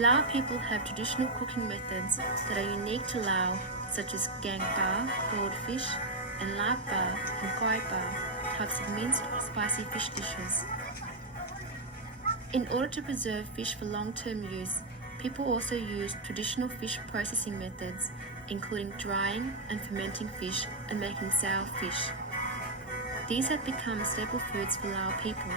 Lao people have traditional cooking methods that are unique to Lao, such as gang pa, boiled fish, and lap pa and koi pa, types of minced or spicy fish dishes. In order to preserve fish for long-term use, people also use traditional fish processing methods, including drying and fermenting fish and making sour fish. These have become staple foods for Lao people.